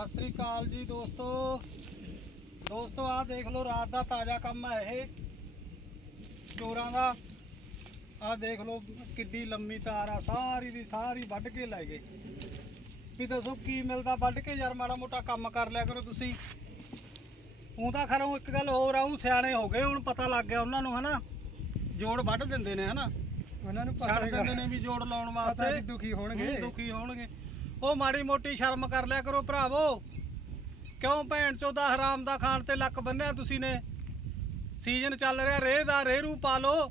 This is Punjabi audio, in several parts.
ਸਤਿ ਸ੍ਰੀ ਅਕਾਲ ਜੀ ਦੋਸਤੋ। ਦੋਸਤੋ ਆਹ ਦੇਖ ਲਓ ਰਾਤ ਦਾ ਤਾਜ਼ਾ ਕੰਮ ਹੈ ਇਹ। ਚੋਰਾਂ ਦਾ। ਆਹ ਦੇਖ ਲਓ ਕਿੱਡੀ ਲੰਮੀ ਤਾਰ ਆ ਸਾਰੀ ਦੀ ਸਾਰੀ ਵੱਢ ਕੇ ਲੈ ਗਏ। ਵੀ ਦੱਸੋ ਕੀ ਮਿਲਦਾ? ਵੱਢ ਕੇ ਯਾਰ ਮਾੜਾ ਮੋਟਾ ਕੰਮ ਕਰ ਲਿਆ ਕਰੋ ਤੁਸੀਂ। ਉਹ ਤਾਂ ਖਰੋਂ ਇੱਕ ਗੱਲ ਹੋਰ ਆ ਉਹ ਸਿਆਣੇ ਹੋ ਗਏ ਹੁਣ ਪਤਾ ਲੱਗ ਗਿਆ ਉਹਨਾਂ ਨੂੰ ਹਨਾ? ਜੋੜ ਵੱਢ ਦਿੰਦੇ ਨੇ ਹਨਾ? ਉਹਨਾਂ ਨੂੰ ਛੱਡ ਦਿੰਦੇ ਨੇ ਵੀ ਜੋੜ ਲਾਉਣ ਪਤਾ ਵਾਸਤੇ। ਦੁਖੀ ਹੋਣਗੇ। ਦੁਖੀ ਹੋਣਗੇ। ਉਹ ਮਾੜੀ ਮੋਟੀ ਸ਼ਰਮ ਕਰ ਲਿਆ ਕਰੋ ਭਰਾਵੋ। ਕਿਉਂ ਭੈਣ ਚੋਦਾ ਹਰਾਮ ਦਾ ਖਾਣ ਤੇ ਲੱਕ ਬੰਨਿਆ ਤੁਸੀਂ ਨੇ? ਸੀਜ਼ਨ ਚੱਲ ਰਿਹਾ, ਰੇਹ ਦਾ ਰੇਰੂ ਪਾ ਲਓ।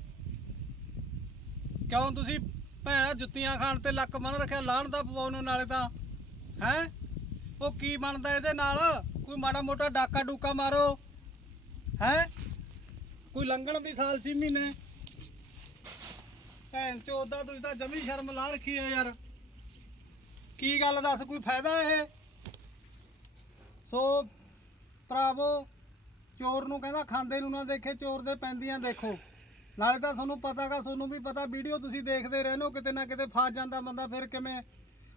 ਕਿਉਂ ਤੁਸੀਂ ਭੈਣਾ ਜੁੱਤੀਆਂ ਖਾਣ ਤੇ ਲੱਕ ਬੰਨ ਰੱਖਿਆ, ਲਾਹਣ ਦਾ ਪਵਾਉਣ ਨੂੰ ਨਾਲੇ ਤਾਂ? ਹੈ? ਉਹ ਕੀ ਬਣਦਾ ਇਹਦੇ ਨਾਲ? ਕੋਈ ਮਾੜਾ ਮੋਟਾ ਡਾਕਾ ਡੂਕਾ ਮਾਰੋ। ਹੈ? ਕੋਈ ਲੰਘਣ ਦੀ ਸਾਲ ਸੀ ਮਹੀਨੇ? ਭੈਣ ਚੋਦਾ ਤੁਸੀਂ ਤਾਂ ਜਮੀ ਸ਼ਰਮ ਲਾ ਰੱਖੀ ਹੈ ਯਾਰ। ਕੀ ਗੱਲ ਦੱਸ, ਕੋਈ ਫਾਇਦਾ ਇਹ? ਸੋ ਭਰਾਵੋ, ਚੋਰ ਨੂੰ ਕਹਿੰਦਾ ਖਾਂਦੇ ਨੂੰ ਨਾ ਦੇਖੇ, ਚੋਰ ਦੇ ਪੈਂਦੀਆਂ ਦੇਖੋ। ਨਾਲੇ ਤਾਂ ਤੁਹਾਨੂੰ ਪਤਾਗਾ, ਤੁਹਾਨੂੰ ਵੀ ਪਤਾ, ਵੀਡੀਓ ਤੁਸੀਂ ਦੇਖਦੇ ਰਹਿੰਦੇ ਹੋ, ਕਿਤੇ ਨਾ ਕਿਤੇ ਫਸ ਜਾਂਦਾ ਬੰਦਾ, ਫਿਰ ਕਿਵੇਂ?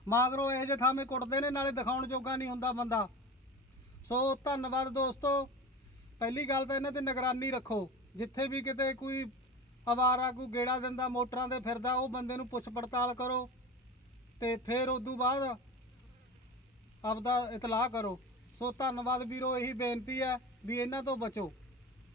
ਮਾਗਰੋ ਇਹੋ ਜਿਹੇ ਥਾਵੇਂ ਕੁੱਟਦੇ ਨੇ, ਨਾਲੇ ਦਿਖਾਉਣ ਜੋਗਾ ਨਹੀਂ ਹੁੰਦਾ ਬੰਦਾ। ਸੋ ਧੰਨਵਾਦ ਦੋਸਤੋ। ਪਹਿਲੀ ਗੱਲ ਤਾਂ ਇਹਨਾਂ ਤੇ ਨਿਗਰਾਨੀ ਰੱਖੋ। ਜਿੱਥੇ ਵੀ ਕਿਤੇ ਕੋਈ ਅਵਾਰਾ ਕੋਈ ਗੇੜਾ ਦਿੰਦਾ, ਮੋਟਰਾਂ ਤੇ ਫਿਰਦਾ, ਉਹ ਬੰਦੇ ਨੂੰ ਪੁੱਛ ਪੜਤਾਲ ਕਰੋ। ਤੇ ਫਿਰ ਉਦੋਂ ਬਾਅਦ ਆਪਦਾ ਇਤਲਾਹ ਕਰੋ। ਸੋ ਧੰਨਵਾਦ ਵੀਰੋ, ਇਹੀ ਬੇਨਤੀ ਹੈ ਵੀ ਇਹਨਾਂ ਤੋਂ ਬਚੋ।